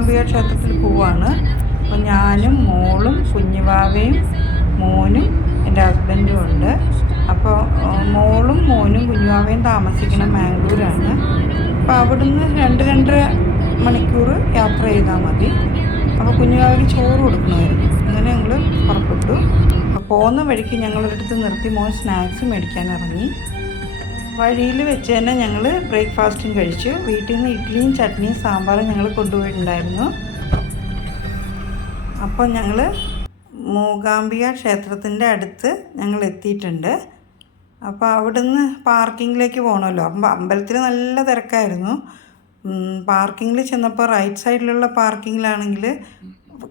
മൂകാംബിക ക്ഷേത്രത്തിൽ പോവാണ്. അപ്പോൾ ഞാനും മോളും കുഞ്ഞുവാവയും മോനും എൻ്റെ ഹസ്ബൻഡും ഉണ്ട്. അപ്പോൾ മോളും മോനും കുഞ്ഞുവാവയും താമസിക്കണം മാംഗ്ലൂരാണ്. അപ്പോൾ അവിടുന്ന് 2-2.5 മണിക്കൂർ യാത്ര ചെയ്താൽ മതി. അപ്പോൾ കുഞ്ഞുവാവയ്ക്ക് ചോറ് കൊടുക്കണമായിരുന്നു. അങ്ങനെ ഞങ്ങൾ പുറപ്പെട്ടു. അപ്പോൾ പോകുന്ന വഴിക്ക് ഞങ്ങളൊരിടത്ത് നിർത്തി മോൻ സ്നാക്സ് മേടിക്കാൻ ഇറങ്ങി. വഴിയിൽ വെച്ച് തന്നെ ഞങ്ങൾ ബ്രേക്ക്ഫാസ്റ്റും കഴിച്ചു. വീട്ടിൽ നിന്ന് ഇഡ്ഡലിയും ചട്നിയും സാമ്പാറും ഞങ്ങൾ കൊണ്ടുപോയിട്ടുണ്ടായിരുന്നു. അപ്പോൾ ഞങ്ങൾ മൂകാംബിക ക്ഷേത്രത്തിൻ്റെ അടുത്ത് ഞങ്ങൾ എത്തിയിട്ടുണ്ട്. അപ്പോൾ അവിടുന്ന് പാർക്കിങ്ങിലേക്ക് പോകണമല്ലോ. അപ്പം അമ്പലത്തിൽ നല്ല തിരക്കായിരുന്നു. പാർക്കിങ്ങിൽ ചെന്നപ്പോൾ റൈറ്റ് സൈഡിലുള്ള പാർക്കിങ്ങിലാണെങ്കിൽ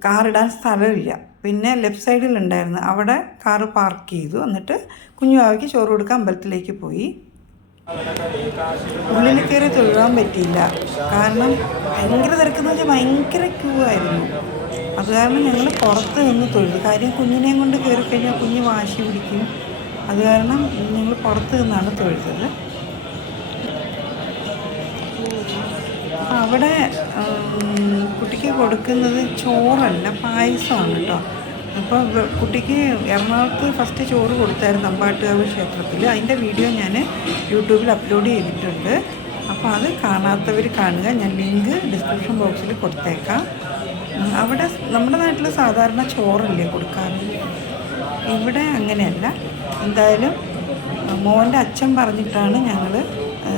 കാറിടാൻ സ്ഥലമില്ല. പിന്നെ ലെഫ്റ്റ് സൈഡിലുണ്ടായിരുന്നു, അവിടെ കാറ് പാർക്ക് ചെയ്തു. എന്നിട്ട് കുഞ്ഞുവാവയ്ക്ക് ചോറ് കൊടുക്കാൻ അമ്പലത്തിലേക്ക് പോയി. ഉള്ളിൽ കയറി തൊഴുകാൻ പറ്റിയില്ല, കാരണം ഭയങ്കര തിരക്കെന്ന് വെച്ചാൽ ഭയങ്കര ക്യൂ ആയിരുന്നു. അത് കാരണം ഞങ്ങൾ പുറത്ത് നിന്ന് തൊഴുതു. കാര്യം കുഞ്ഞിനെയും കൊണ്ട് കയറി കഴിഞ്ഞാൽ കുഞ്ഞ് വാശി പിടിക്കും. അത് കാരണം ഞങ്ങൾ പുറത്ത് നിന്നാണ് തൊഴുതത്. അവിടെ കുട്ടിക്ക് കൊടുക്കുന്നത് ചോറല്ല, പായസമാണ് കേട്ടോ. അപ്പോൾ കുട്ടിക്ക് എറണാകുളത്ത് ഫസ്റ്റ് ചോറ് കൊടുത്തായിരുന്നു അമ്പാട്ടുകാവ് ക്ഷേത്രത്തിൽ. അതിൻ്റെ വീഡിയോ ഞാൻ യൂട്യൂബിൽ അപ്ലോഡ് ചെയ്തിട്ടുണ്ട്. അപ്പോൾ അത് കാണാത്തവർ കാണുക. ഞാൻ ലിങ്ക് ഡിസ്ക്രിപ്ഷൻ ബോക്സിൽ കൊടുത്തേക്കാം. അവിടെ നമ്മുടെ നാട്ടിൽ സാധാരണ ചോറല്ലേ കൊടുക്കാറ്, ഇവിടെ അങ്ങനെയല്ല. എന്തായാലും മോൻ്റെ അച്ഛൻ പറഞ്ഞിട്ടാണ് ഞങ്ങൾ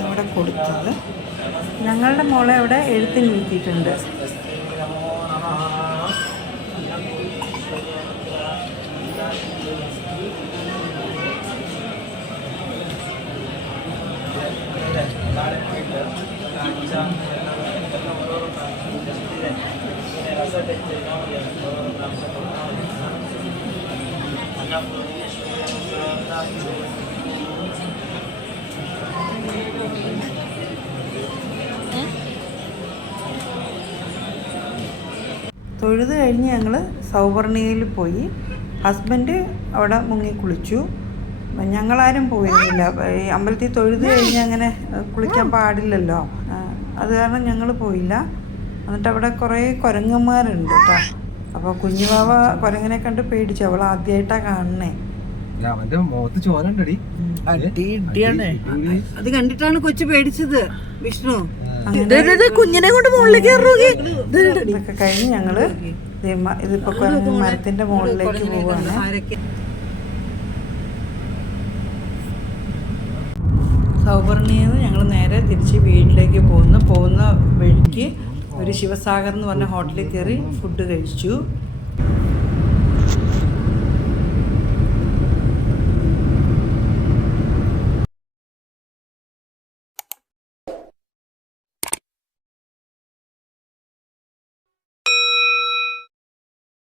ഇവിടെ കൊടുത്തത്. ഞങ്ങളുടെ മോളെ അവിടെ എഴുത്തിനിരുത്തിയിട്ടുണ്ട്. തൊഴുത് കഴിഞ്ഞ് ഞങ്ങൾ സൗവർണികയിൽ പോയി. ഹസ്ബൻഡ് അവിടെ മുങ്ങി കുളിച്ചു. ഞങ്ങളാരും പോയിരുന്നില്ല. ഈ അമ്പലത്തിൽ തൊഴുത് കഴിഞ്ഞ് അങ്ങനെ കുളിക്കാൻ പാടില്ലല്ലോ, അത് കാരണം ഞങ്ങൾ പോയില്ല. എന്നിട്ട് അവിടെ കുറേ കുരങ്ങന്മാരുണ്ട് കേട്ടോ. അപ്പോൾ കുഞ്ഞുവാവ കുരങ്ങനെ കണ്ട് പേടിച്ചു. അവൾ ആദ്യമായിട്ടാണ് കാണണേ. അത് കണ്ടിട്ടാണ് കൊച്ചു പേടിച്ചത് വിഷ്ണു. കുഞ്ഞിനെ കൊണ്ട് മുകളിലേക്ക് ഇതൊക്കെ കഴിഞ്ഞ് ഞങ്ങള് ഇതിപ്പോ മരത്തിന്റെ മുകളിലേക്ക് പോവാണ്. സൗവർണിയിൽ നിന്ന് ഞങ്ങൾ നേരെ തിരിച്ച് വീട്ടിലേക്ക് പോകുന്ന വഴിക്ക് ഒരു ശിവസാഗർ എന്ന് പറഞ്ഞ ഹോട്ടലിൽ കയറി ഫുഡ് കഴിച്ചു.